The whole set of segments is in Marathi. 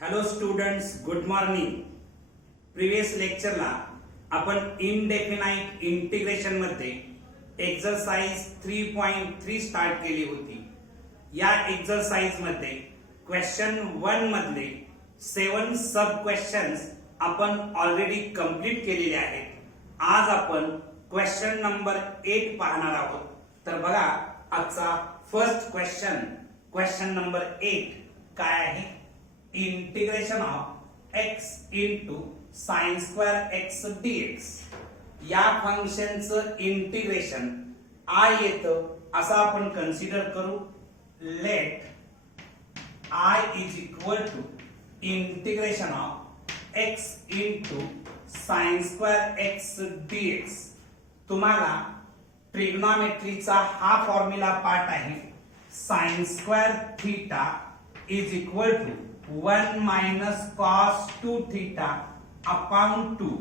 Hello students, good morning. Previous लेक्चरला आपण इनडेफिनाइट इंटिग्रेशन मध्ये एक्सरसाइज 3.3 स्टार्ट केली होती. या एक्सरसाइज मध्ये क्वेश्चन 1 मधले 7 सब क्वेश्चन्स आपण ऑलरेडी कंप्लीट केलेले आहेत. आज आपण क्वेश्चन नंबर 8 पाहणार आहोत. तर बघा, आजचा फर्स्ट क्वेश्चन नंबर 8 काय आहे? Integration of x into sine square x dx. या फंक्शनचं इंटिग्रेशन I येतं असं आपण कन्सिडर करू. Let I is equal to integration of x into sine square x dx. तुम्हाला ट्रिग्नोमेट्रीचा हा फॉर्म्युला पाठ आहे. Sine square theta is equal to 1 minus cos 2 theta upon 2.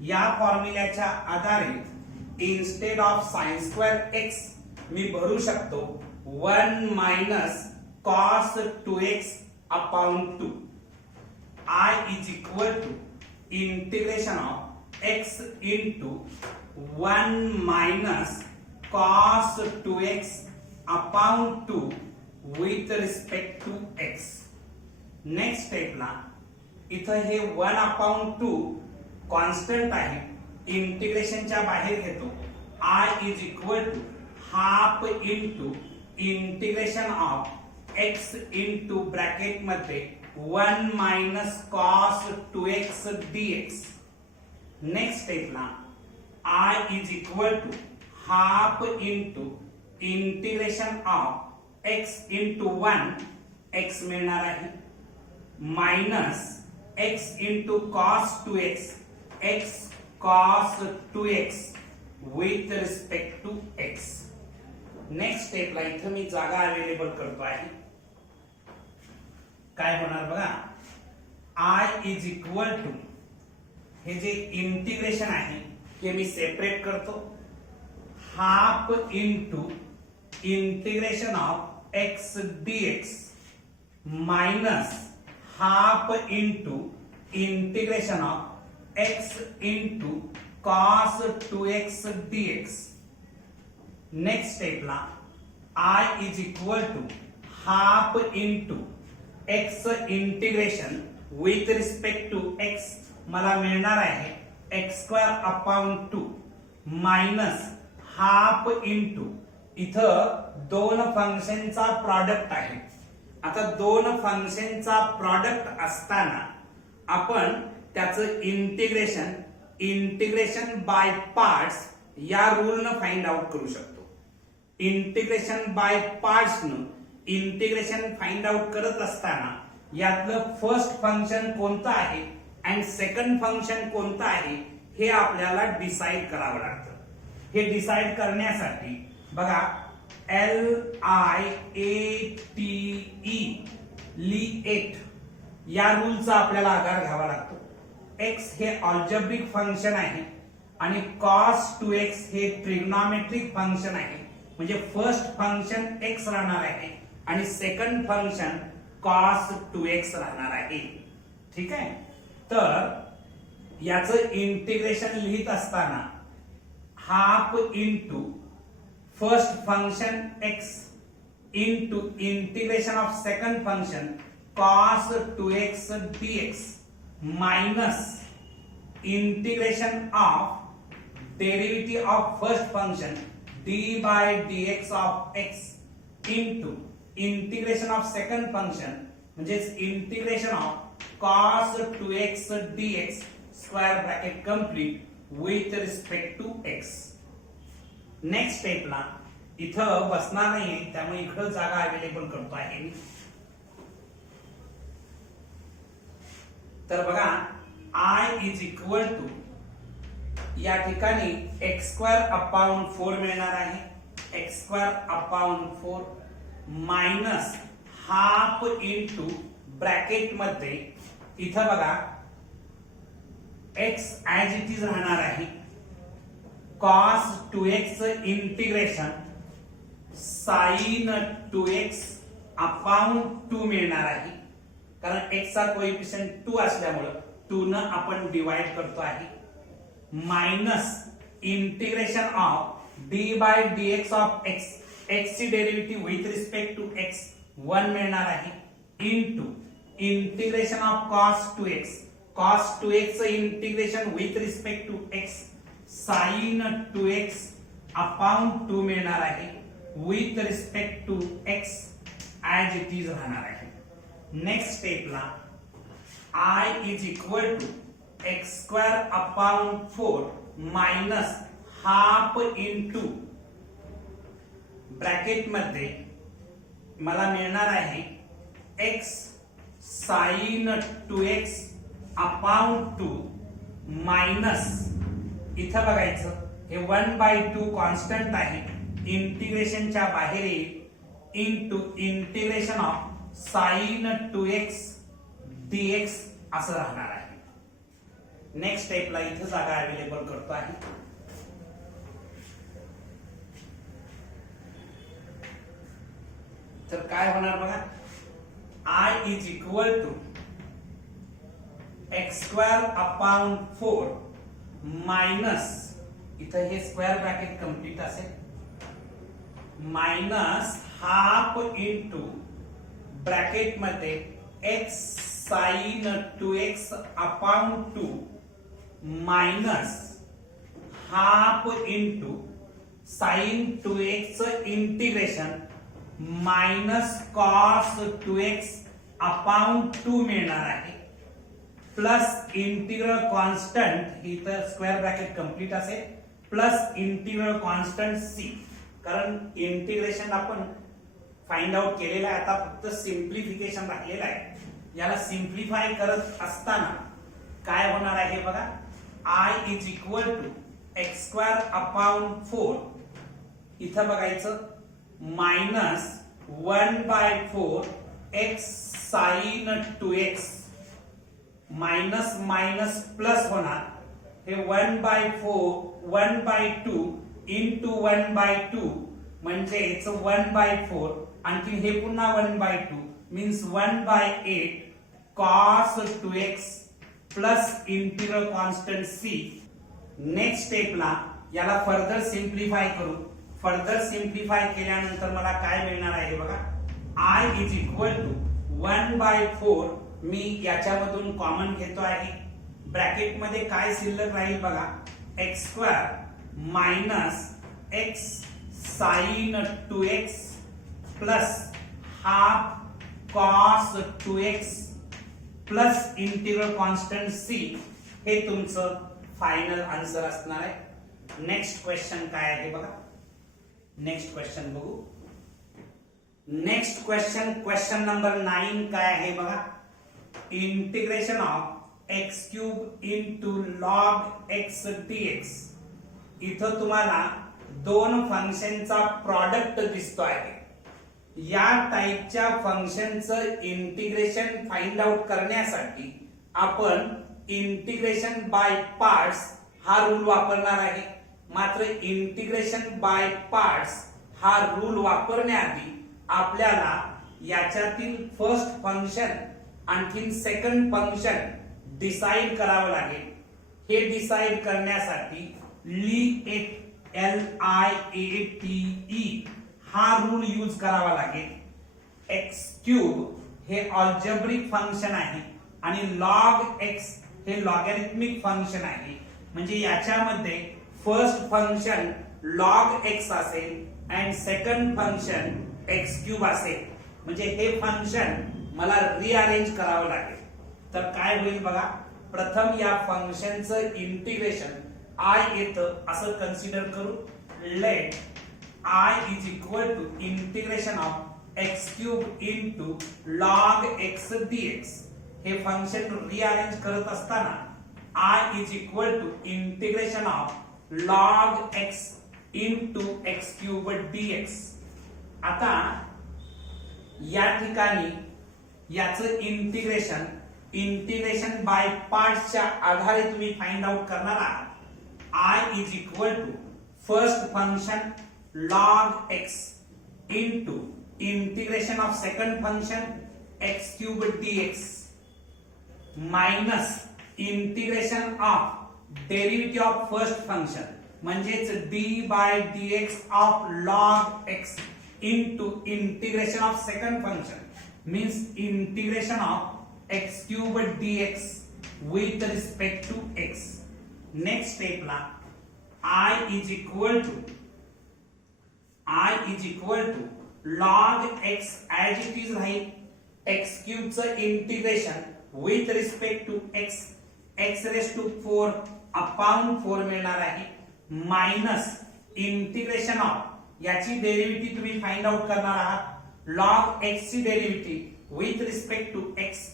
या फॉर्म्युल्याच्या आधारे instead of sine square x मी भरू शकतो 1 minus cos 2x upon 2. I is equal to integration of x into 1 minus cos 2x upon 2 with respect to x. Next स्टेपला इथं हे 1 अपॉन 2 कॉन्स्टंट आहे. इंटिग्रेशनच्या बाहेर घेतो. I is equal to half into integration of x into bracket मध्ये 1 minus cos 2x dx. Next स्टेपला I is equal to half into integration of x into 1 x मिळणार आहे minus x into cos 2x x cos 2x with respect to x. Next स्टेपला इथं मी जागा अवेलेबल करतो आहे. काय होणार बघा, I इज इक्वल टू हे जे इंटिग्रेशन आहे ते मी सेपरेट करतो. Half into integration of x dx minus half into integration of x into cos 2x dx. Next स्टेपला I is equal to half into x integration with respect to x मला मिळणार आहे x square upon 2 minus half into इथं दोन फंक्शनचा प्रॉडक्ट आहे. आता दोन फंक्शनचा प्रॉडक्ट असताना आपण त्याचं इंटिग्रेशन बाय पार्ट्स या रूलनं फाइंड आउट करू शकतो. इंटिग्रेशन बाय पार्ट्सनं इंटिग्रेशन फाइंड आउट करत असताना यातलं फर्स्ट फंक्शन कोणतं आहे आणि सेकंड फंक्शन कोणतं आहे हे आपल्याला डिसाइड करावं लागतं. हे डिसाइड करण्यासाठी बघा, LIATE लिएट या रूलचा आपल्याला आधार घ्यावा लागतो. x हे अल्जेब्रिक फंक्शन आहे आणि cos 2x हे ट्रिग्नोमेट्रिक फंक्शन आहे. म्हणजे फर्स्ट फंक्शन x राहणार आहे आणि सेकंड फंक्शन cos 2x राहणार आहे. ठीक आहे. तर याचं इंटिग्रेशन लिहित असताना half into first function x into integration of second function cos 2x dx minus integration of derivative of first function d by dx of x into integration of second function म्हणजे integration of cos 2x dx square bracket complete with respect to x. Next स्टेपला इथं बसणार नाहीये त्यामुळे इकडं जागा अवेलेबल करतो आहे. तर बघा, I इज इक्वल टू या ठिकाणी x स्क्वेअर अपॉन 4 मिळणार आहे. x square upon 4 minus half into bracket मध्ये इथं बघा x ऍज इट इज राहणार आहे. cos 2x integration sin 2x upon 2 मिळणार आहे कारण x चा कोएफिशियंट 2 असल्यामुळे 2 न आपण डिवाइड करतो आहे minus integration of d by dx of x x ची derivative with respect to x 1 मिळणार आहे into integration of cos 2x च integration with respect to x sin 2x upon 2 मिळणार आहे with respect to x as it is राहणार आहे. नेक्स्ट स्टेपला I is equal to x square upon 4 minus half into bracket मध्ये मला मिळणार आहे x sin 2x upon 2 minus इथं बघायचं हे 1/2 कॉन्स्टंट आहे इंटिग्रेशनच्या बाहेर येईल into integration of sin 2x dx असं राहणार आहे. नेक्स्ट स्टेपला इथं जागा अवेलेबल करतो आहे. तर काय होणार बघा I is equal to x square upon 4 minus इथं हे स्क्वेअर ब्रॅकेट कंप्लीट असेल मायनस हाफ इंटू ब्रॅकेट मध्ये x sin 2x upon 2 minus half into sin 2x integration minus cos 2x upon 2 मिळणार आहे प्लस इंटिग्रल कॉन्स्टंट इथं स्क्वेअर ब्रॅकेट कंप्लीट असेल प्लस इंटिग्रल कॉन्स्टंट c कारण इंटिग्रेशन आपण फाइंड आउट केलेलं आहे आता फक्त सिंप्लिफिकेशन राहिलेलं आहे याला सिंप्लिफाय करत असताना काय होणार आहे बघा I is equal to x square upon 4 इथं बघायचं minus 1/4 x sin 2x minus minus plus होणार हे 1/2 इंटू 1/2 म्हणजे 1/4 आणखी हे पुन्हा 1/2 means 1/8 cos 2x plus integral constant c. Next स्टेपला याला फर्दर सिंप्लिफाय करू फर्दर सिंप्लिफाय केल्यानंतर मला काय मिळणार आहे बघा I इज इक्वल टू 1/4 मी याच्यामधून कॉमन घेतो आहे ब्रॅकेट मध्ये काय शिल्लक राहील बघा x square minus x sin 2x plus half cos 2x plus integral constant c हे तुमचं फायनल आन्सर असणार आहे. नेक्स्ट क्वेश्चन काय आहे बघा नेक्स्ट क्वेश्चन बघू. नेक्स्ट क्वेश्चन नंबर 9 काय आहे बघा integration of x cube into log x dx. इथं तुम्हाला दोन फंक्शनचा प्रॉडक्ट दिसतो आहे या टाइपच्या फंक्शनचं इंटिग्रेशन फाइंड आउट करण्यासाठी आपण इंटिग्रेशन बाय पार्ट्स हा रूल वापरणार आहे. मात्र इंटिग्रेशन बाय पार्ट्स हा रूल वापरण्याआधी आपल्याला याच्यातील फर्स्ट फंक्शन आणखीन सेकंड फंक्शन डिसाइड करावं लागेल. हे डिसाइड करण्यासाठी LIATE हा रूल यूज करावा लागेल. x क्यूब हे अल्जेब्रिक फंक्शन आहे आणि log x हे लॉगॅरिथमिक फंक्शन आहे म्हणजे याच्यामध्ये फर्स्ट फंक्शन log x असेल आणि सेकंड फंक्शन x क्यूब असेल म्हणजे हे फंक्शन मला रिअरेंज करावं लागेल. तर काय होईल बघा प्रथम या फंक्शनचं इंटिग्रेशन I येतं असं कन्सिडर करू. Let I is equal to integration of x cube into log x dx. हे फंक्शन रिअरेंज करत असताना I is equal to integration of log x into x cube dx. आता या ठिकाणी याचं इंटिग्रेशन बाय पार्ट्सच्या आधारे तुम्ही फाइंड आउट करणार आहात. I is equal to first function log x into integration of second function x cube dx minus integration of derivative of first function म्हणजेच d by dx of log x into integration of second function means integration of x cube dx with respect to x. Next step ला I is equal to log x as it is राहील x cube च integration with respect to x x raised to 4 upon 4 मिळणार आहे मायनस इंटिग्रेशन ऑफ याची डेरिव्हेटिव्ह तुम्ही फाइंड आउट करणार आहात log x ची derivative with respect to x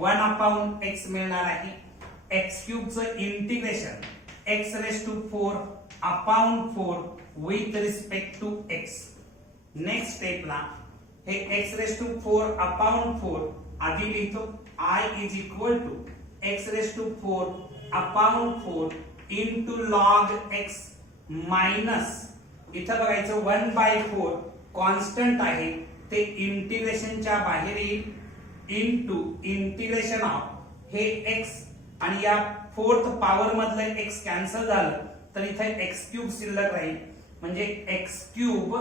1 upon x मिळणार आहे x cube च integration x raised to 4 upon 4 with respect to x. Next step ला हे x raised to 4 upon 4 आधी लिहितो I is equal to x raised to 4 upon 4 into log x minus इथं बघायचं 1/4 कॉन्स्टंट आहे ते इंटिग्रेशनच्या बाहेर येईल इनटू इंटिग्रेशन ऑफ हे x आणि या फोर्थ पॉवर मधलं x कॅन्सल झालं तर इथे x क्यूब शिल्लक राहील म्हणजे x क्यूब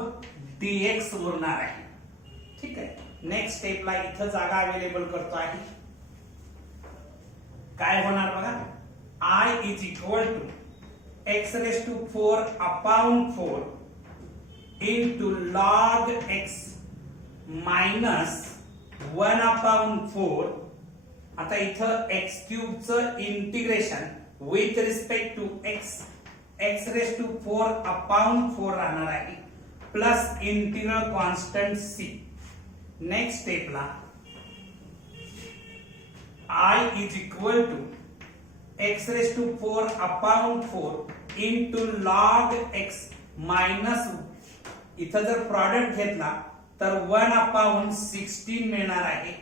dx उरणार आहे. ठीक आहे नेक्स्ट स्टेपला इथं जागा अवेलेबल करतो आहे काय होणार बघा I is equal to x raised to 4 upon 4 into log x minus 1 upon 4. आता इथं x क्यूब च integration with respect to x x raised to 4 upon 4 राहणार आहे plus integral constant c. Next स्टेपला I is equal to x raised to 4 upon 4 into log x minus इथं जर प्रॉडक्ट घेतला तर 1 upon 16 मिळणार आहे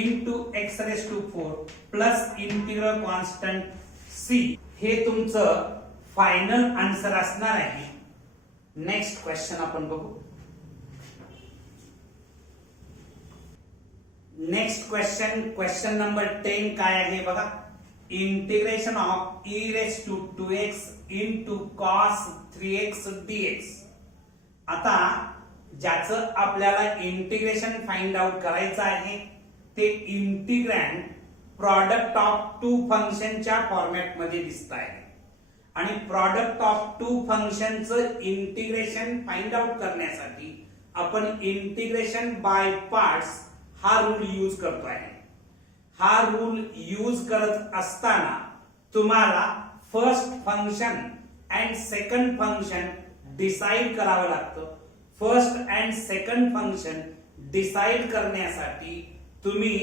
into x raised to 4 plus integral constant c. हे तुमचं फायनल आन्सर असणार आहे. नेक्स्ट क्वेश्चन आपण बघू. नेक्स्ट क्वेश्चन नंबर 10 काय आहे बघा integration of e raised to 2x into cos 3x dx. आता ज्याचं आपल्याला इंटिग्रेशन फाइंड आउट करायचं आहे ते इंटिग्रँड प्रॉडक्ट ऑफ टू फंक्शनच्या फॉर्मॅट मध्ये दिसत आहे आणि प्रॉडक्ट ऑफ टू फंक्शनचं इंटिग्रेशन फाइंड आउट करण्यासाठी आपण इंटिग्रेशन बाय पार्ट्स हा रूल यूज करतो आहे. हा रूल यूज करत असताना तुम्हाला first function and second function decide करावं लागतं. First and second function decide करण्यासाठी तुम्ही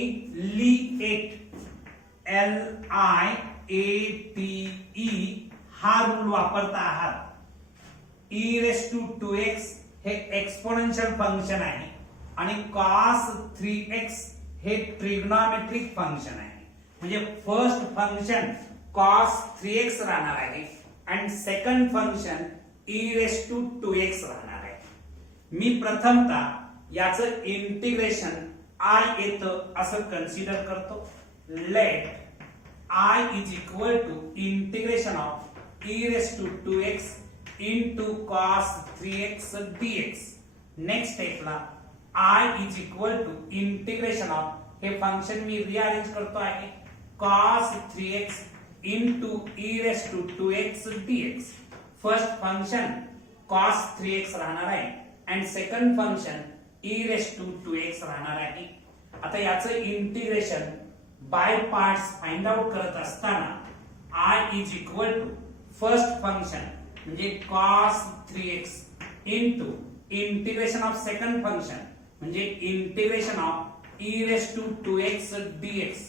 लिएट LIATE हा रूल वापरता आहात. e raised to 2x हे एक्सपोनेन्शियल फंक्शन आहे आणि cos 3x हे ट्रिग्नोमेट्रिक फंक्शन आहे. म्हणजे फर्स्ट फंक्शन cos 3x राहणार आहे आणि second function e raised to 2x राहणार आहे. मी प्रथमतः याचं इंटिग्रेशन I येतं असं कन्सिडर करतो. Let I is equal to integration of e raised to 2x into cos 3x dx. Next स्टेपला I is equal to integration of हे फंक्शन मी रिअरेंज करतो आहे cos 3x into e raised to 2x dx. First function cos 3x राहणार आहे and second function e raised to 2x राहणार आहे. आता याचं integration by parts find out करत असताना I is equal to first function म्हणजे cos 3x into integration of second function म्हणजे integration of e raised to 2x dx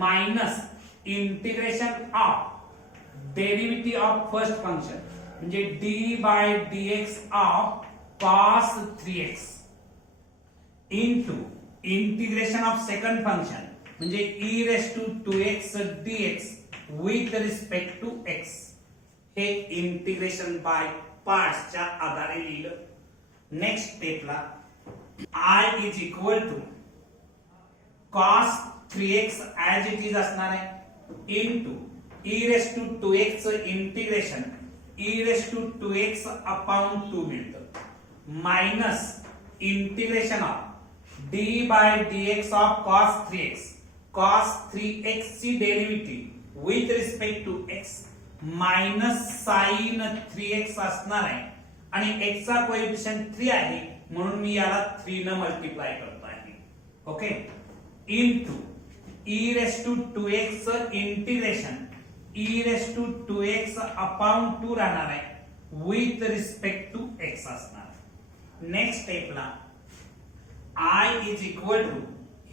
minus integration of derivative of first function म्हणजे d by dx of cos 3x into integration of second function म्हणजे e raised to 2x dx with respect to x. हे इंटिग्रेशन बाय पार्ट्सच्या आधारे लिहिलं. नेक्स्ट स्टेपला I is equal to cos 3x as it is असणार आहे into e raise to 2x चं integration e raise to 2x upon 2 मिळतं minus integration of d by dx of cos 3x ची derivative with respect to x minus sine 3x असणार आहे आणि x चा कोएफिशिएंट 3 आहे म्हणून मी याला 3 न मल्टिप्लाय करतो आहे okay into e raise to 2x चं integration e raise to 2x upon 2 राहणार आहे विथ रिस्पेक्ट टू x असणार नेक्स्ट स्टेपला I इज इक्वल टू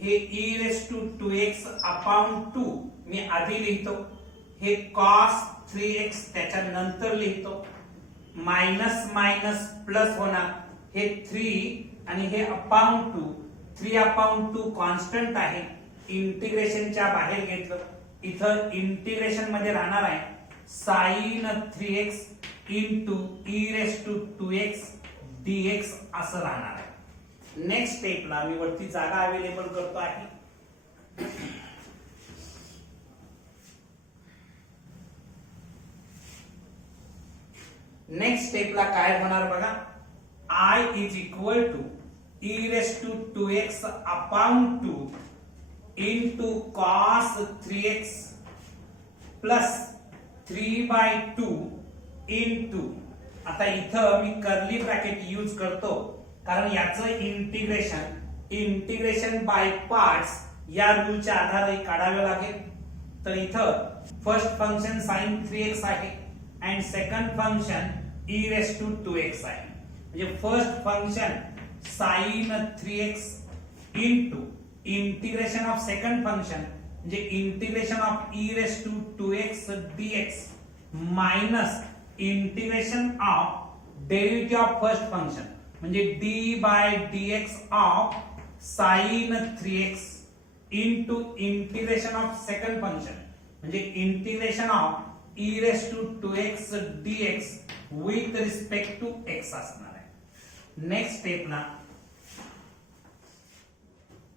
हे e raise to 2x upon 2 मी आधी लिहितो हे cos 3x त्याच्या नंतर लिहितो मायनस मायनस प्लस होणार हे 3 आणि हे अपॉन 2 3 अपॉन 2 कॉन्स्टंट आहे इंटिग्रेशनच्या बाहेर घेतलं इथं इंटिग्रेशन मध्ये राहणार आहे sin 3x into e raise to 2x dx असं राहणार आहे नेक्स्ट स्टेपला मी वरती जागा अवेलेबल करतो आहे नेक्स्ट स्टेपला काय होणार बघा I is equal to e raise to 2x upon 2 into cos 3x plus 3/2 into आता इथं मी कर्ली ब्रॅकेट यूज करतो कारण याचं इंटिग्रेशन बाय पार्ट्स या रूलच्या आधारे काढावे लागेल तर इथं फर्स्ट फंक्शन sin 3x आहे and second function e raise to 2x आहे म्हणजे first function sin 3x into integration of second function म्हणजे integration of e raise to 2x dx minus integration of derivative of first function म्हणजे d by dx of sin 3x into integration of second function म्हणजे integration of e raise to 2x dx with respect to x असणार आहे नेक्स्ट स्टेपला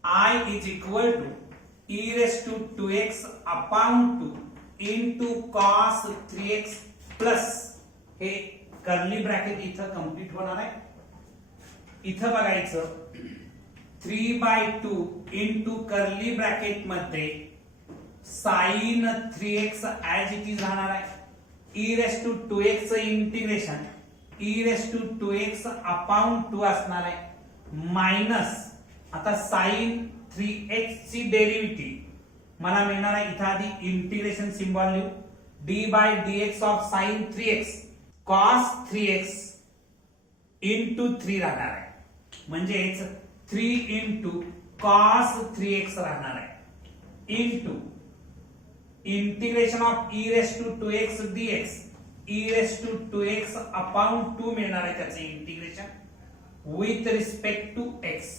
I is equal to e raised to 2x upon 2 into cos 3x plus हे कर्ली ब्रॅकेट इथं कंप्लीट होणार आहे इथं बघायचं 3/2 into कर्ली ब्रॅकेट मध्ये sin 3x as it is राहणार आहे e raised to 2x चं integration e raised to 2x upon 2 असणार आहे मायनस आता sin 3x ची डेरिव्हेटिव्ह मला मिळणार आहे इथं आधी इंटिग्रेशन सिम्बॉल लिहू d by dx of sin 3x cos 3x into 3 राहणार आहे म्हणजेच 3 into cos 3x राहणार आहे into integration of e raise to 2x dx e raise to 2x upon 2 मिळणार आहे त्याचे integration with respect to x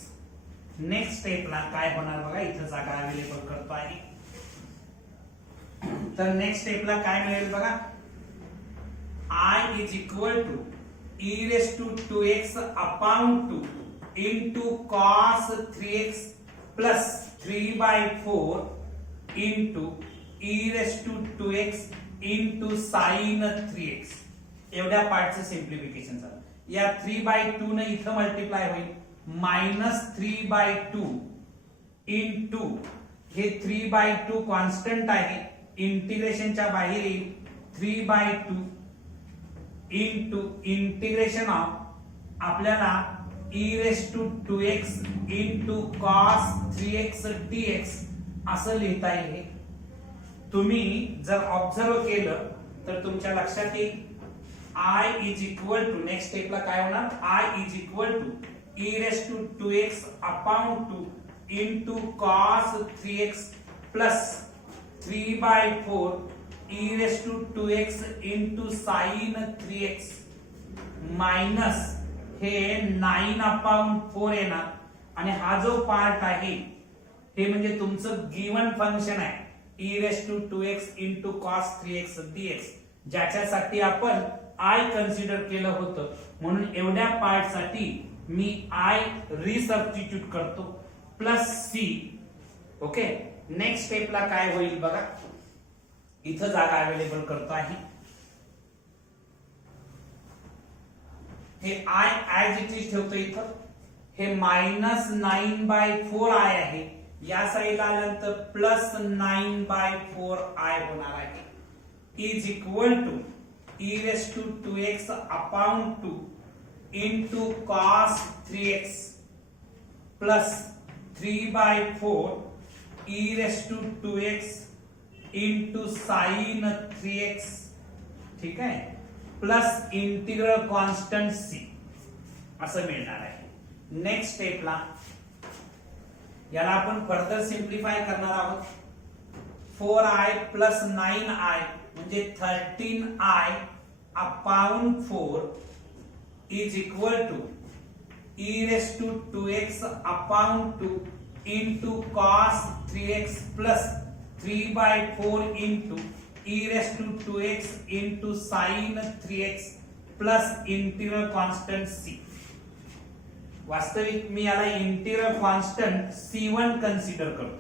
next स्टेपला काय होणार बघा इथं जागा अवेलेबल करतो आहे तर नेक्स्ट स्टेपला काय मिळेल बघा I is equal to e raise to 2x upon 2 into cos 3x plus 3/4 into e raise to 2x into sin 3x एवढ्या पार्टचं सिंप्लिफिकेशन झालं या 3/2 ने इथं मल्टिप्लाय होईल मायनस 3/2 into हे 3/2 कॉन्स्टंट आहे इंटिग्रेशनच्या बाहेर येईल 3/2 into इंटिग्रेशन ऑफ आपल्याला e raise to 2x into cos 3x dx असं लिहिता येईल तुम्ही जर ऑब्झर्व केलं तर तुमच्या लक्षात येईल I is equal to next स्टेपला काय होणार I is equal to e raise to 2x upon 2 into cos 3x plus 3/4 e raise to 2x into sin 3x minus हे 9/4 येणार आणि हा जो पार्ट आहे हे म्हणजे तुमचं गिवन फंक्शन आहे e raise to 2x into cos 3x dx ज्याच्यासाठी आपण I कन्सिडर केलं होतं म्हणून एवढ्या पार्ट साठी मी I रिसबस्टिट्यूट करतो प्लस c ओके, नेक्स्ट स्टेपला काय होईल बघा, इथं जागा अवेलेबल करतो आहे. हे आय ऍज इट इज ठेवतो इथं. हे -9/4 आय आहे, या साईडला आल्यानंतर +9/4 आय होणार आहे, is equal to e⁻²x upon 2 into cos 3x plus 3/4 e⁻² into sin 3x, ठीक आहे, प्लस इंटिग्रल कॉन्स्टंट c असं मिळणार आहे. नेक्स्ट स्टेपला याला आपण फर्दर सिंप्लिफाय करणार आहोत. 4i प्लस 9i म्हणजे 13i upon 4 is equal to e⁻²x upon 2 into cos 3x plus 3/4 into e⁻²x into sin 3x plus integral constant c. वास्तविक मी याला इंटिग्रल कॉन्स्टंट c1 कन्सिडर करतो,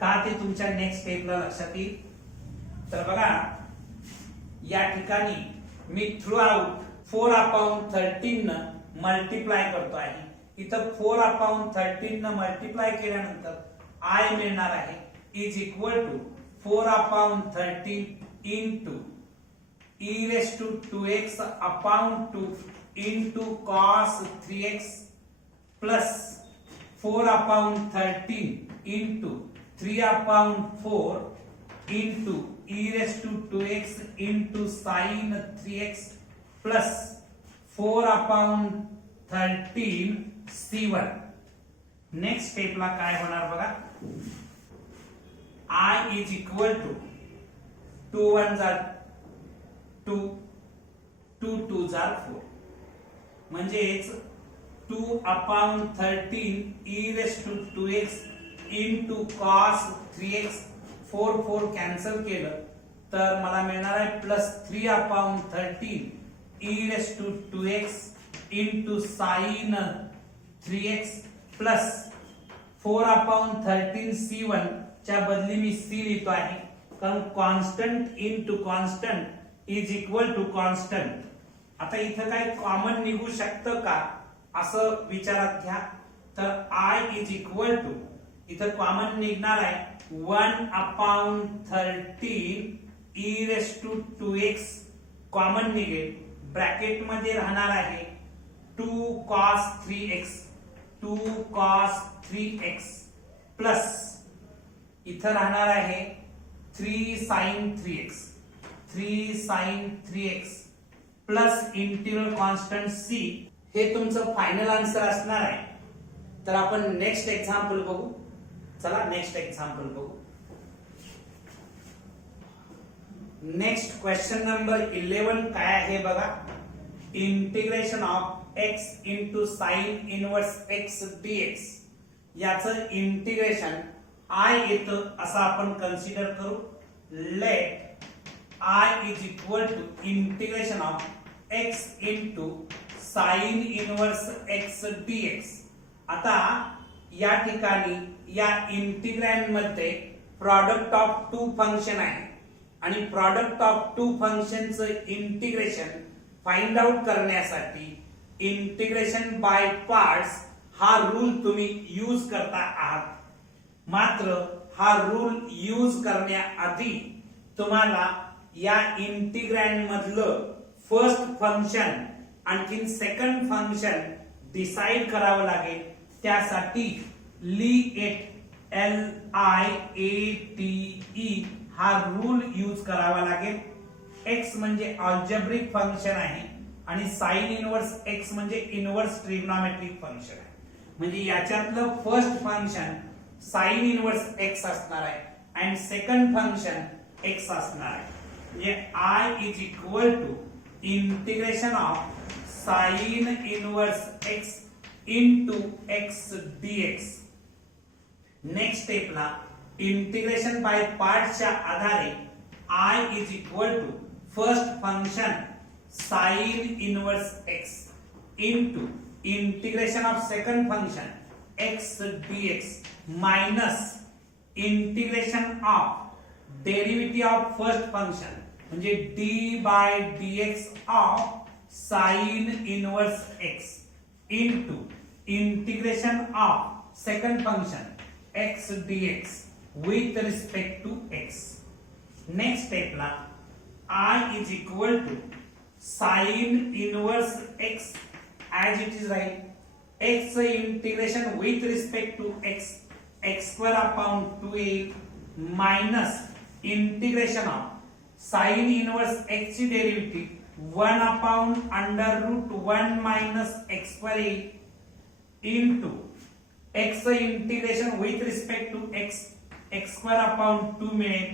का ते तुमच्या नेक्स्ट स्टेपला लक्षात येईल. तर बघा या ठिकाणी मी थ्रू आउट 4/13 न मल्टिप्लाय करतो आहे. इथं 4/13 न मल्टिप्लाय केल्यानंतर आय मिळणार आहे, is equal to 4/13 into e⁻²x upon 2 into cos 3x plus 4/13 into 3/4 into e⁻²x into sin 3x plus 4/13 c1. Next स्टेपला काय होणार बघा, I इज इक्वल टू 2 1 जार 2 2 2 जार 4 म्हणजेच 2/13 e⁻²x into cos 3x 4 4 cancel केलं तर मला मिळणार आहे plus 3/13 e⁻²x into sin 3x plus 4/13 c1 च्या बदली मी c लिहितो आहे, कारण constant into constant is equal to constant. आता इथं काय कॉमन निघू शकतं का असं विचारात घ्या. तर I इज इक्वल टू इथं कॉमन निघणार आहे 1/13 e⁻²x कॉमन निघेल, ब्रॅकेट मध्ये राहणार आहे 2 cos 3x प्लस इथं राहणार आहे 3 sin 3x plus integral constant c. हे तुमचं फायनल आन्सर असणार आहे. तर आपण नेक्स्ट एक्झाम्पल बघू. चला नेक्स्ट एक्झाम्पल बघू. नेक्स्ट क्वेश्चन नंबर 11 काय आहे बघा, integration of x into sine inverse x dx. याचं इंटिग्रेशन I येतं असं आपण कन्सिडर करू. Let I is equal to integration of x into sine inverse x dx. आता या ठिकाणी या इंटिग्रँड मध्ये प्रॉडक्ट ऑफ टू फंक्शन आहे आणि प्रॉडक्ट ऑफ टू फंक्शनचं इंटिग्रेशन फाइंड आउट करण्यासाठी इंटिग्रेशन बाय पार्ट्स हा रूल तुम्ही यूज करता आहात. मात्र हा रूल यूज करण्याआधी तुम्हाला या इंटिग्रँड मधलं फर्स्ट फंक्शन आणखीन सेकंड फंक्शन डिसाइड करावं लागेल. त्यासाठी LIATE हा रूल यूज करावा लागेल. x म्हणजे अल्जेब्रिक फंक्शन आहे आणि साइन इनवर्स x म्हणजे इनवर्स ट्रिग्नोमेट्रिक फंक्शन आहे. म्हणजे याच्यातलं first function sine inverse x असणार आहे आणि सेकंड फंक्शन x असणार आहे. म्हणजे I is equal to integration of sine inverse x into x dx. Next स्टेपला इंटिग्रेशन बाय पार्टच्या आधारे I is equal to first function sine inverse x into integration of second function x dx minus integration of derivative of first function म्हणजे d/dx of sine inverse x into integration of second function x dx with respect to x. Next step ला I is equal to sin inverse x as it is right, x integration with respect to x square upon 2a minus integration of sin inverse x ची derivative 1 upon under root 1 minus x square a into x integration with respect to x square upon 2 मिळेल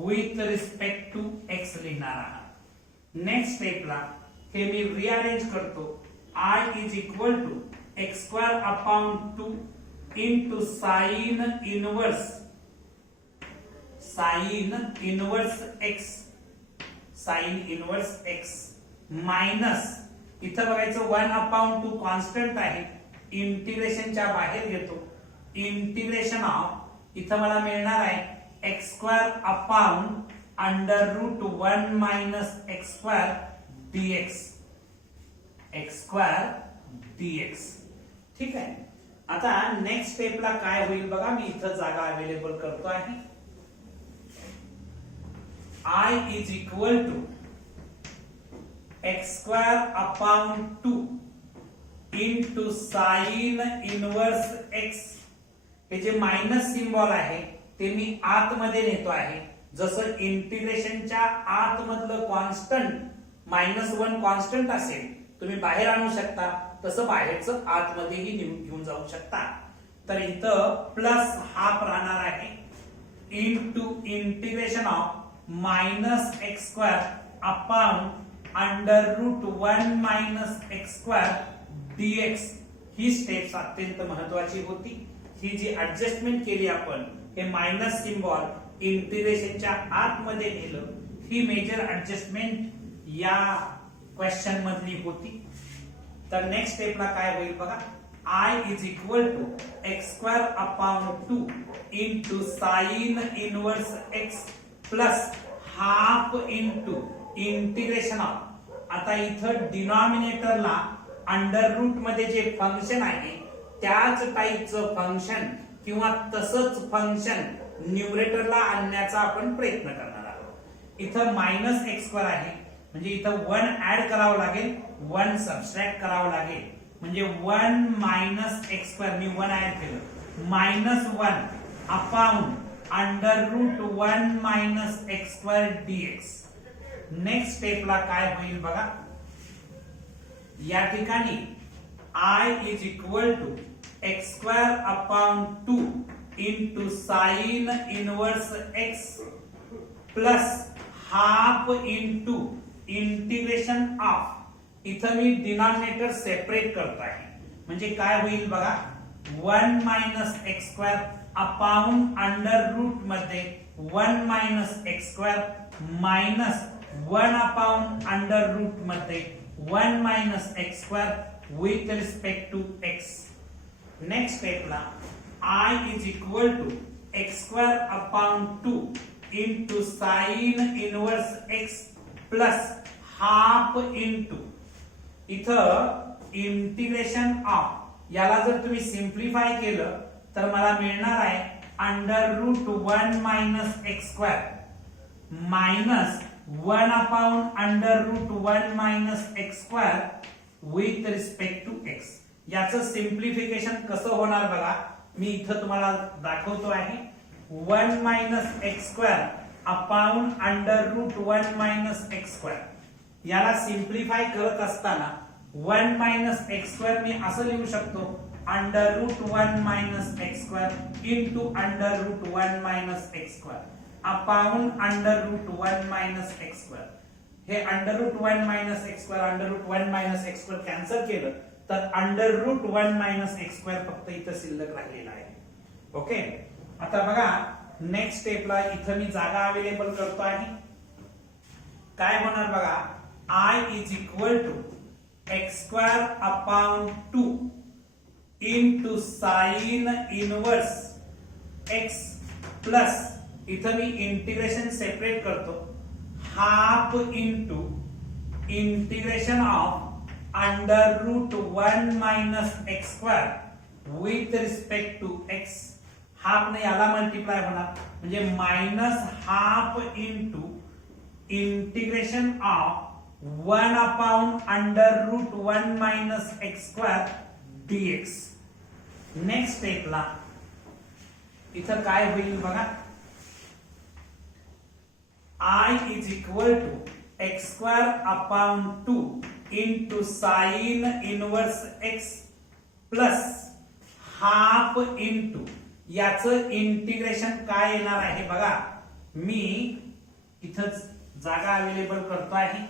with respect to x लिहिणार आहात. नेक्स्ट स्टेपला हे मी रिअरेंज करतो. I is equal to x square upon 2 into sin inverse x minus इथं बघायचं 1 upon 2 कॉन्स्टंट आहे, इंटिग्रेशनच्या बाहेर घेतो. इंटिग्रेशन ऑफ इथं मला मिळणार आहे x square upon under root 1 minus x square dx. x square dx. ठीक आहे. आता नेक्स्ट स्टेपला काय होईल बघा, मी इथं जागा अवेलेबल करतो आहे. I is equal to x square upon 2 into sin inverse x. हे जे मायनस सिम्बॉल आहे ते मी आतमध्ये नेतो आहे. जसं इंटिग्रेशनच्या आतमधलं कॉन्स्टंट -1 कॉन्स्टंट असेल, तुम्ही बाहेर आणू शकता, तसं बाहेरचं आतमध्येही घेऊन जाऊ शकता. तर इथं प्लस हाफ राहणार आहे into integration of -x square upon under root 1 minus x square dx. ही स्टेप्स अत्यंत महत्वाची होती. ही जी ऍडजस्टमेंट केली आपण, हे मायनस सिम्बॉल इंटिग्रेशनच्या आतमध्ये नेलं, ही मेजर ऍडजस्टमेंट या क्वेश्चन मधली होती. तर नेक्स्ट स्टेपला काय होईल बघा. I is equal to x square upon 2 into sin inverse x plus half into integration of. आता इथं डिनॉमिनेटरला अंडर रूट मध्ये जे फंक्शन आहे त्याच टाईपचं फंक्शन किंवा तसंच फंक्शन न्यूमरेटरला आणण्याचा आपण प्रयत्न करणार आहोत. इथं -x2 आहे म्हणजे इथं 1 ऍड करावं लागेल, 1 सबट्रॅक्ट करावं लागेल, म्हणजे 1 -x2 मी 1 ऍड केलं, -1 upon under root 1 -x2 dx. Next स्टेपला काय होईल बघा. या ठिकाणी I is equal to x square upon 2 into sin inverse x plus half into integration of. इथं मी डिनॉमिनेटर सेपरेट करतो आहे, म्हणजे काय होईल बघा. 1 x square upon under root मध्ये 1 x square minus 1 upon under root मध्ये 1 x square with respect to x. Next step ला I is equal to x square upon 2 into sin inverse x plus half into इथं इंटिग्रेशन ऑफ याला जर तुम्ही सिंप्लिफाय केलं तर मला मिळणार आहे under root 1 x square minus 1 upon under root 1 x square with respect to x. याचं सिंप्लिफिकेशन कसं होणार बघा, मी इथं तुम्हाला दाखवतो आहे. 1 x square upon under root 1 x square. याला सिंप्लिफाय करत असताना 1 x square मी असं लिहू शकतो, under root 1 x square into under root 1 x square upon under root 1 x square. हे under root 1 x square under root 1 x square cancel केलं तर अंडर रूट 1 x square फक्त इथं शिल्लक राहिलेला आहे. ओके. आता बघा नेक्स्ट स्टेपला इथं मी जागा अवेलेबल करतो आहे. काय होणार बघा. I is equal to x square upon 2 into sin inverse x plus इथं मी इंटिग्रेशन सेपरेट करतो, half into integration of under root 1 minus x square with respect to x. Half ने याला मल्टिप्लाय होणार म्हणजे minus half into integration of 1 upon under root 1 minus x square dx. Next स्टेपला इथं काय होईल बघा, I is equal to x square upon 2 into sin inverse x plus half into याचं इंटिग्रेशन काय येणार आहे बघा. मी इथं जागा अवेलेबल करतो आहे.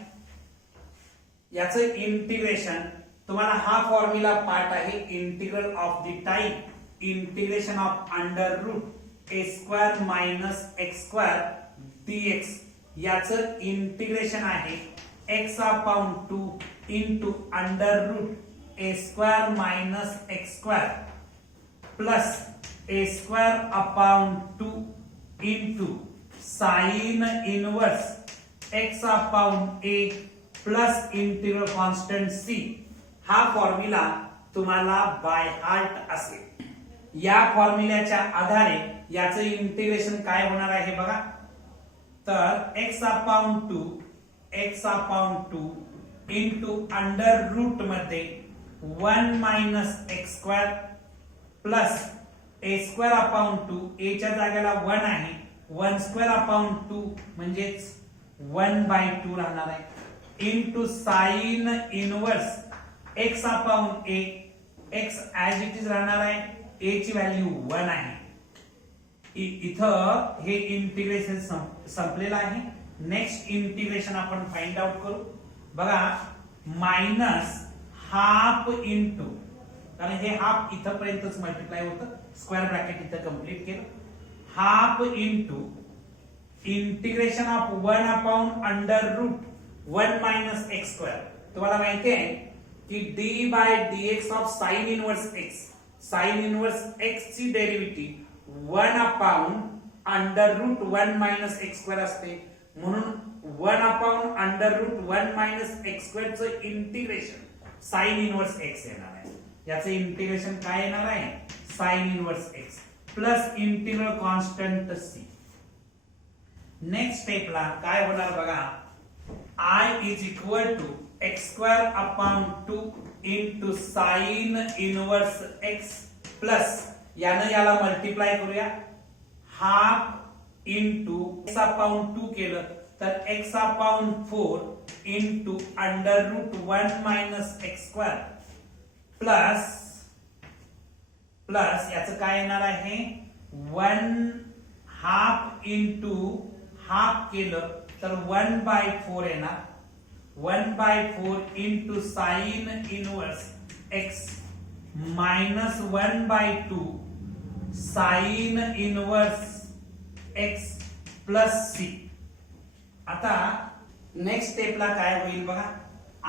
याचं इंटिग्रेशन तुम्हाला हा फॉर्म्युला पार्ट आहे, integral of the type integration of under root a square minus x square dx. याचं इंटिग्रेशन आहे x upon 2 into under root a square minus x square plus a square upon 2 into sine inverse x upon a plus integral constant c. हा फॉर्म्युला तुम्हाला बाय हार्ट असेल. या फॉर्म्युल्याच्या आधारे याचं इंटिग्रेशन काय होणार आहे बघा. तर x upon 2 into under root मध्ये 1 minus x square plus a square upon 2, a च्या जागेला 1 आहे, 1 स्क्वेअर अपॉन 2 म्हणजेच 1/2 राहणार आहे, into sine inverse x upon a. x as it is राहणार आहे, a ची व्हॅल्यू 1 आहे. इथं हे इंटिग्रेशन संपलेलं आहे. नेक्स्ट इंटिग्रेशन आपण फाइंड आउट करू बघा. मायनस हाफ इंटू, कारण हे हाफ इथं पर्यंतच मल्टिप्लाय होतं, स्क्वेअर ब्रॅकेट इथं कंप्लीट केलं, half into integration of 1 upon under root 1 minus x square. तुम्हाला माहिती आहे की d by dx of sine inverse x, sine inverse x ची derivative 1 upon under root 1 minus x square असते, म्हणून 1 upon under root 1 minus x square चं इंटिग्रेशन साइन इनवर्स एक्स येणार आहे. याचं इंटिग्रेशन काय येणार आहे, sine inverse x plus integral constant C. Next स्टेपला काय होणार बघा. I is equal to x square upon 2 into sine inverse x plus यानं याला मल्टिप्लाय करूया, हाफ इंटू एक्स अपॉन 2 केलं तर x upon 4 into under root 1 minus x square plus plus याचं काय येणार आहे 1 हाफ इंटू हाफ केलं तर 1/4 येणार, 1/4 into sine inverse x minus 1/2 sine inverse x plus c. आता नेक्स्ट स्टेपला काय होईल बघा.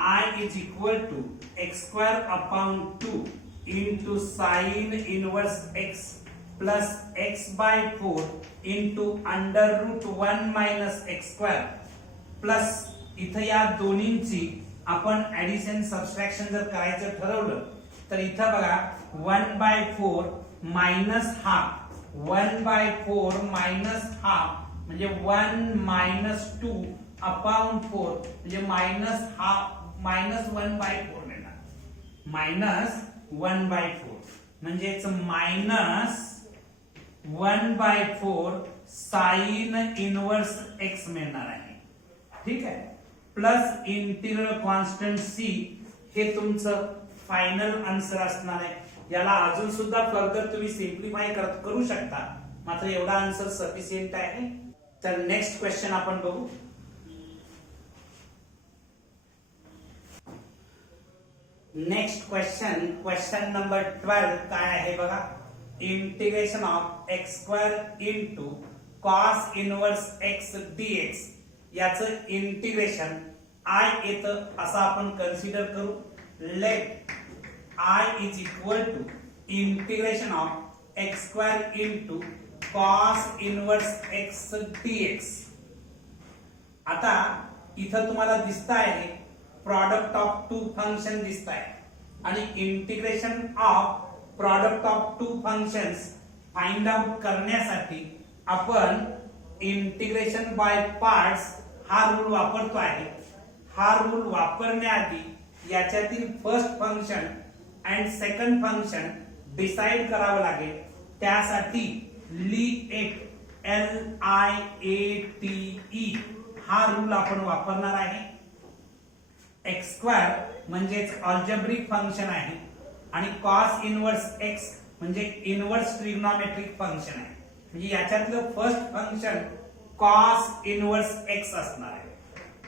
I is equal to x square upon 2 into sine inverse x plus x/4 into under root 1 minus x square plus इथं या दोन्हींची आपण ऍडिशन सबट्रॅक्शन जर करायचं ठरवलं तर इथं बघा 1/4 मायनस हाफ, 1/4 मायनस हाफ म्हणजे 1 मायनस 2 अपॉन 4 म्हणजे मायनस हाफ, मायनस 1/4 मिळणार, मायनस 1/4 म्हणजेच मायनस 1/4 साइन इनवर्स एक्स मिळणार आहे. ठीक आहे, प्लस इंटिग्रल कॉन्स्टंट सी हे तुमचं फायनल आन्सर असणार आहे. याला अजून सुद्धा फर्दर तुम्ही सिंप्लिफाय करू शकता, मात्र एवढा आन्सर सफिशियंट आहे. तर नेक्स्ट क्वेश्चन आपण बघू. नेक्स्ट क्वेश्चन नंबर 12 काय आहे बघा. Integration of x square into cos inverse x dx याचं इंटिग्रेशन आय येतं असं आपण कन्सिडर करू. Let I is equal to integration of x square into cos inverse x dx. आता इथं तुम्हाला दिसत आहे प्रॉडक्ट ऑफ टू फंक्शन दिसत आहे आणि integration of product of two functions find out करण्यासाठी आपण इंटिग्रेशन बाय पार्ट्स हा रूल वापरतो आहे. हा रूल वापरण्याआधी याच्यातील first function and second function decide करावं लागेल. त्यासाठी LIATE हा रूल आपण वापरणार आहे. एक्स स्क्वेअर म्हणजेच अल्जेब्रिक फंक्शन आहे आणि कॉस इनवर्स एक्स म्हणजे इनवर्स ट्रिग्नोमेट्रिक फंक्शन आहे. म्हणजे याच्यातलं first function cos inverse x असणार आहे.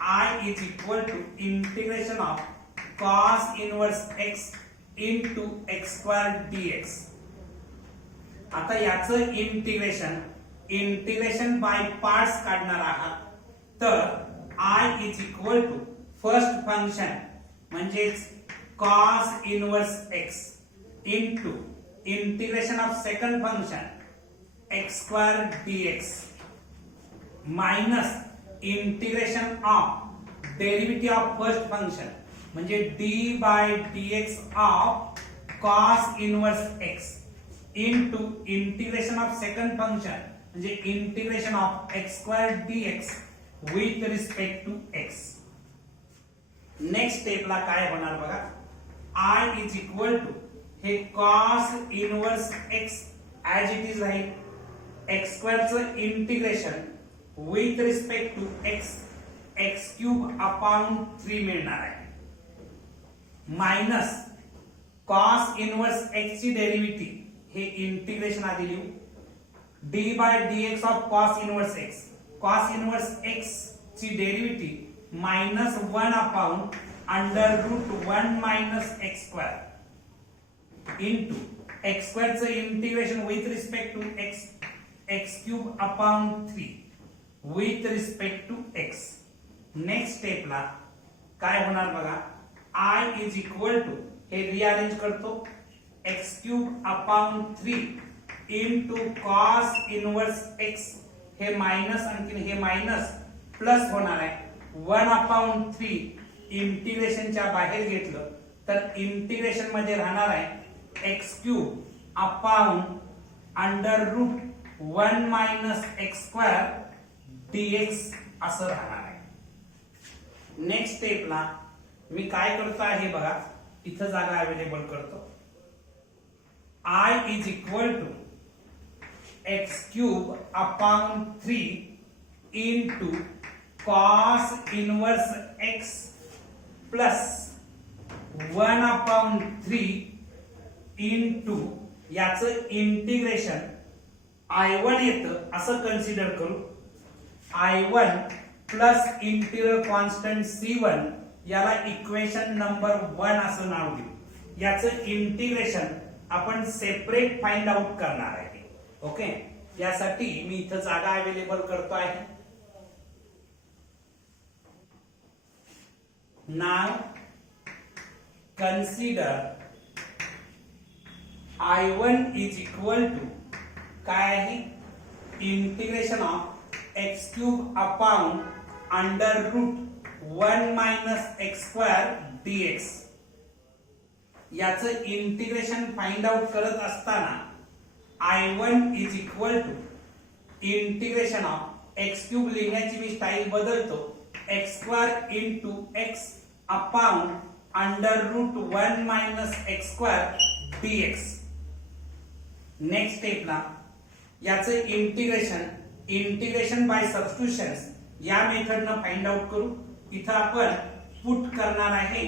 I is equal to integration of cos inverse x into x square dx. आता याचं इंटिग्रेशन बाय पार्ट्स काढणार आहात. तर I is equal to first function म्हणजेच cos inverse x into integration of second function x square dx minus integration of derivative of first function म्हणजे d by dx of cos inverse x into integration of second function म्हणजे integration of x square dx with respect to x. Next स्टेपला काय होणार बघा. I इज इक्वल टू हे cos inverse x as it is राहील. x स्क्वेअरचं integration with respect to x cube upon 3 मिळणार आहे मायनस cos इनवर्स x ची डेरिव्हेटिव्ह हे इंटिग्रेशन आधी लिहू d by dx of cos inverse x. cos inverse x ची derivative minus 1 upon under root 1 minus x square into x स्क्वेअरचं integration with respect to x cube upon 3 with respect to x. Next स्टेपला काय होणार बघा. I इज इक्वल टू हे रिअरेंज करतो x cube upon 3 into cos inverse x हे मायनस आणखी हे मायनस प्लस होणार आहे 1 अपॉन 3 इंटिग्रेशनच्या बाहेर घेतलं तर इंटिग्रेशन मध्ये राहणार आहे x cube upon under root 1 minus x square dx असं राहणार आहे. नेक्स्ट स्टेपला मी काय करतो आहे बघा. इथं जागा अवेलेबल करतो. I is equal to x cube upon 3 into cos inverse x plus 1 upon 3 into याचं इंटिग्रेशन I1 येतं असं कन्सिडर करू. I1 plus integral constant C1 याला इक्वेशन नंबर 1 असं नाव देऊ. याचं इंटिग्रेशन आपण सेपरेट फाइंड आउट करणार आहे. ओके. यासाठी मी इथं जागा अवेलेबल करतो आहे. नाव consider I1 is equal to काय आहे integration of x cube upon under root 1 minus x square dx. याचं इंटिग्रेशन फाइंड आउट करत असताना I1 is equal to integration of x cube लिहिण्याची मी स्टाईल बदलतो x square into x upon under root 1 minus x square dx. Next स्टेपला याचं इंटिग्रेशन बाय सबस्टिट्यूशन्स या मेथडनं फाइंड आउट करू. इथं आपण पुट करणार आहे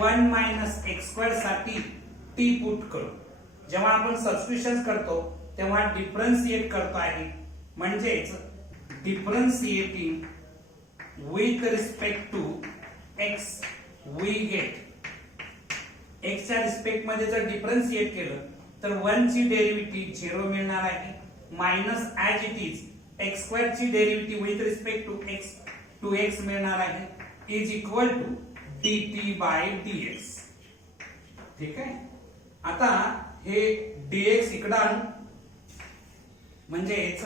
1 मायनस x स्क्वेअर साठी t पुट करू. जेव्हा आपण सबस्टिट्यूशन्स करतो तेव्हा डिफरन्शिएट करतो आहे म्हणजेच differentiating with respect to x we get x च्या रिस्पेक्ट मध्ये जर डिफरन्शिएट केलं तर 1 ची डेरिव्हेटिव्ह 0 मिळणार आहे minus as it is x square ची derivative with respect to x मिळणार आहे is equal to dt by dx. ठीक आहे. आता हे dx इकडे आणू म्हणजेच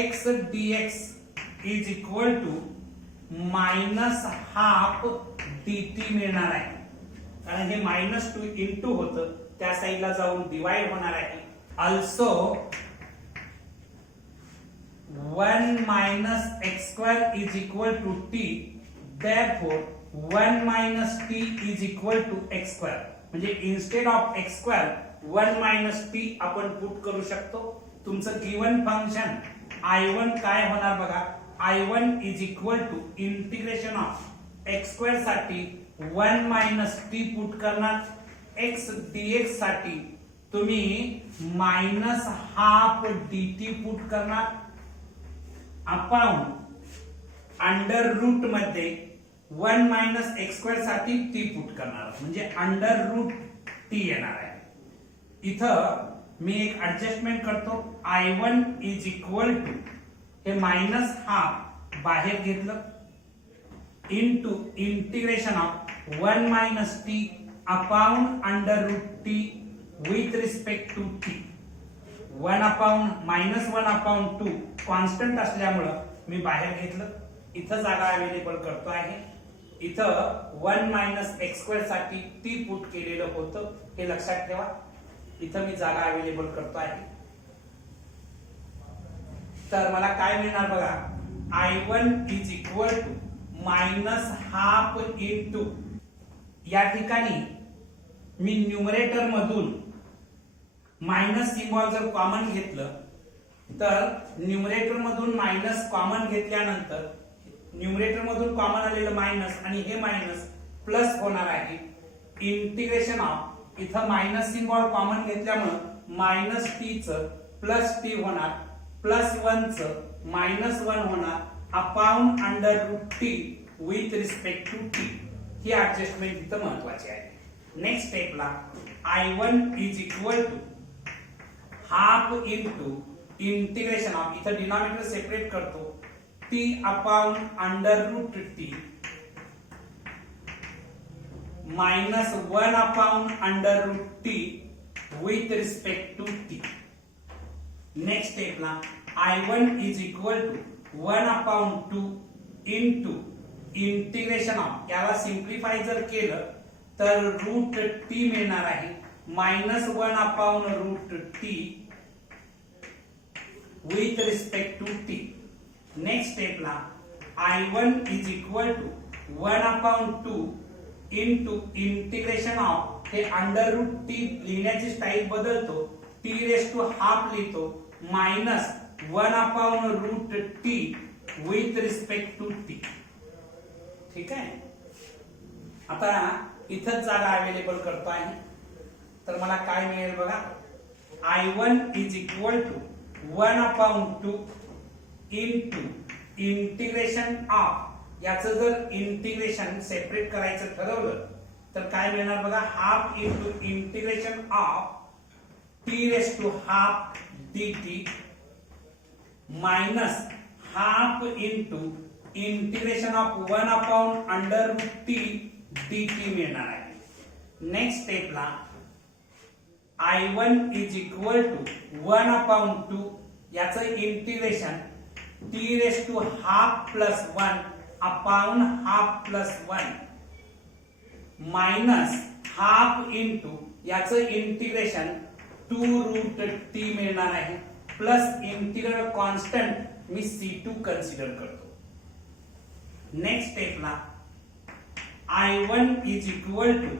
x dx is equal to minus half dt मिळणार आहे. कारण हे -2 इंटू होतं, त्या साईडला जाऊन डिवाइड होणार आहे. Also 1 minus x square is equal to t, therefore 1 minus t is equal to x square. म्हणजे instead of x square 1 minus t आपण पुट करू शकतो. तुमचं गिवन फंक्शन I1 काय होणार बघा, I1 is equal to integration of x square साठी 1 minus t पुट करणार, x dx साठी तुम्ही मायनस हाफ dt पुट करणार, अपॉन अंडर रूट मध्ये 1 मायनस एक्स स्क्वेअर साठी t पुट करणार, म्हणजे अंडर रूट t येणार आहे. इथं मी एक ऍडजस्टमेंट करतो. I1 इज इक्वल टू हे मायनस हाफ बाहेर घेतलं into integration of 1 minus t upon under root t with respect to t. 1 upon -1 upon 2 constant असल्यामुळं मी बाहेर घेतलं. इथं जागा अवेलेबल करतो आहे. इथं 1 मायनस एक्स स्क्वेअर साठी t पुट केलेलं होतं, हे लक्षात ठेवा. इथं मी जागा अवेलेबल करतो आहे. तर मला काय मिळणार बघा, I1 is equal to minus half into, या ठिकाणी मी न्यूमरेटर मधून मायनस सिम्बॉल जर कॉमन घेतलं तर न्यूमरेटर मधून मायनस कॉमन घेतल्यानंतर न्यूमरेटर मधून कॉमन आलेलं मायनस आणि हे मायनस प्लस होणार आहे. इंटिग्रेशन ऑफ इथं मायनस सिम्बॉल कॉमन घेतल्यामुळे मायनस टी च प्लस टी होणार, प्लस 1 च -1 होणार, upon under root t with respect to t. ही ऍडजस्टमेंट इथं महत्वाची आहे. नेक्स्ट स्टेपला I1 is equal to half into integration of, इथं डिनॉमिनेटर सेपरेट करतो, t upon under root t minus 1 upon under root t with respect to t. Next स्टेपला I1 is equal to 1 upon 2 into integration of, याला सिंप्लिफाय जर केलं तर रूट टी मिळणार आहे, -1 upon root t with respect to t. Next स्टेपला I1 is equal to 1 upon 2 into integration of, हे अंडर रूट टी लिहिण्याची स्टाईल बदलतो, टी रेस टू हाफ लिहितो, -1 upon root t with respect to t. ठीक आहे. आता इथंच जागा अवेलेबल करतो आहे. तर मला काय मिळेल बघा, I1 is equal to 1 upon 2 into integration of, याचं जर इंटिग्रेशन सेपरेट करायचं ठरवलं तर काय मिळणार बघा, half into integration of t raise to half dt minus half into integration of 1 upon under root t dt मिळणार आहे. नेक्स्ट स्टेपला I1 is equal to 1 upon 2, याचं integration t raise to half plus 1 upon half plus 1 minus half into, याचं इंटिग्रेशन 2 रूट t मिळणार आहे, प्लस इंटिग्रल कॉन्स्टंट मी C2 कन्सिडर करतो. नेक्स्ट स्टेपला I1 is equal to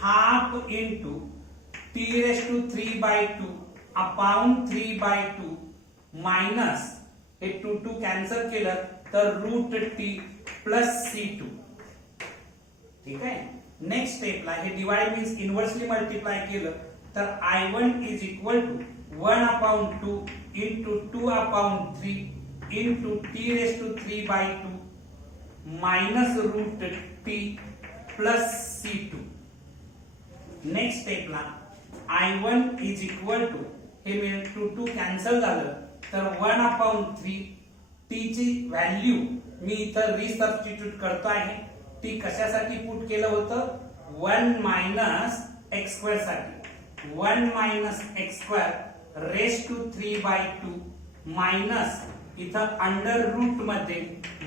half into t raise to 3/2 upon 3/2 minus हे 2 कॅन्सल केलं तर रूट टी प्लस C2. ठीक आहे. नेक्स्ट स्टेपला हे डिवाइड मीन्स इनवर्सली मल्टिप्लाय केलं तर I1 is equal to 1 upon 2 into 2 upon 3 into t raise to 3/2 minus root t plus C2. Next स्टेपला I1 इज इक्वल टू हे 2 कॅन्सल झालं तर 1 अपॉन 3 टी ची व्हॅल्यू मी इथं रिसबस्टिट्यूट करतो आहे. टी कशासाठी पुट केलं होतं, 1 मायनस एक्स स्क्वेअर साठी. 1 minus x square raise to 3/2 minus इथं अंडर रूट मध्ये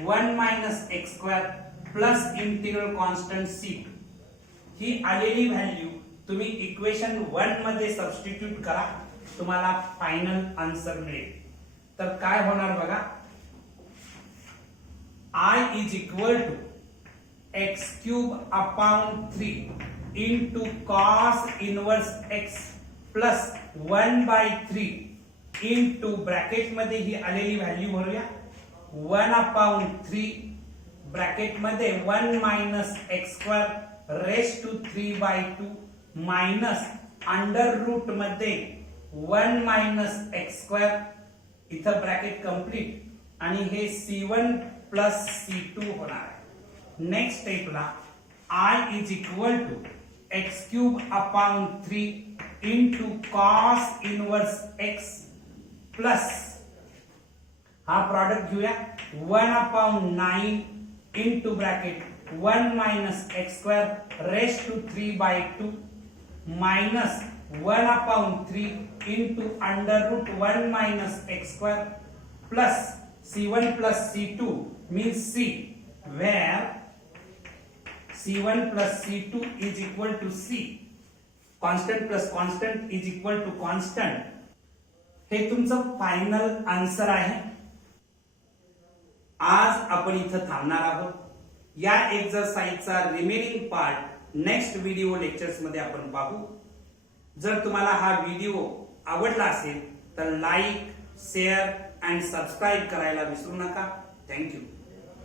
1 minus x square plus integral constant c2 ही आलेली व्हॅल्यू तुम्ही इक्वेशन 1 मध्ये सबस्टिट्यूट करा, तुम्हाला फायनल आन्सर मिळेल. तर काय होणार बघा, I is equal to x cube upon 3 into cos inverse x plus 1 by 3 into bracket मध्ये ही आलेली व्हॅल्यू भरूया 1 upon 3 ब्रॅकेट मध्ये 1 minus x square raise to 3/2 minus under root मध्ये 1 मायनस एक्स स्क्वेअर इथं ब्रॅकेट कंप्लीट आणि हे c1 प्लस c2 होणार आहे. नेक्स्ट स्टेपला I is equal to x cube upon 3 into cos inverse x plus हा प्रॉडक्ट घेऊया 1 upon 9 into bracket 1 minus x square raise to 3/2 minus 1 upon 3 into under root 1 minus x square plus c1 plus c2 means c, where c1 plus c2 is equal to c. Constant plus constant is equal to constant. हे तुमचं फायनल आन्सर आहे. आज आपण इथं थांबणार आहोत. या एक्सरसाइजचा remaining part next video lectures मध्ये आपण पाहू. जर तुम्हाला हा व्हिडिओ आवडला असेल तर लाईक, शेअर अँड सबस्क्राईब करायला विसरू नका. थँक्यू.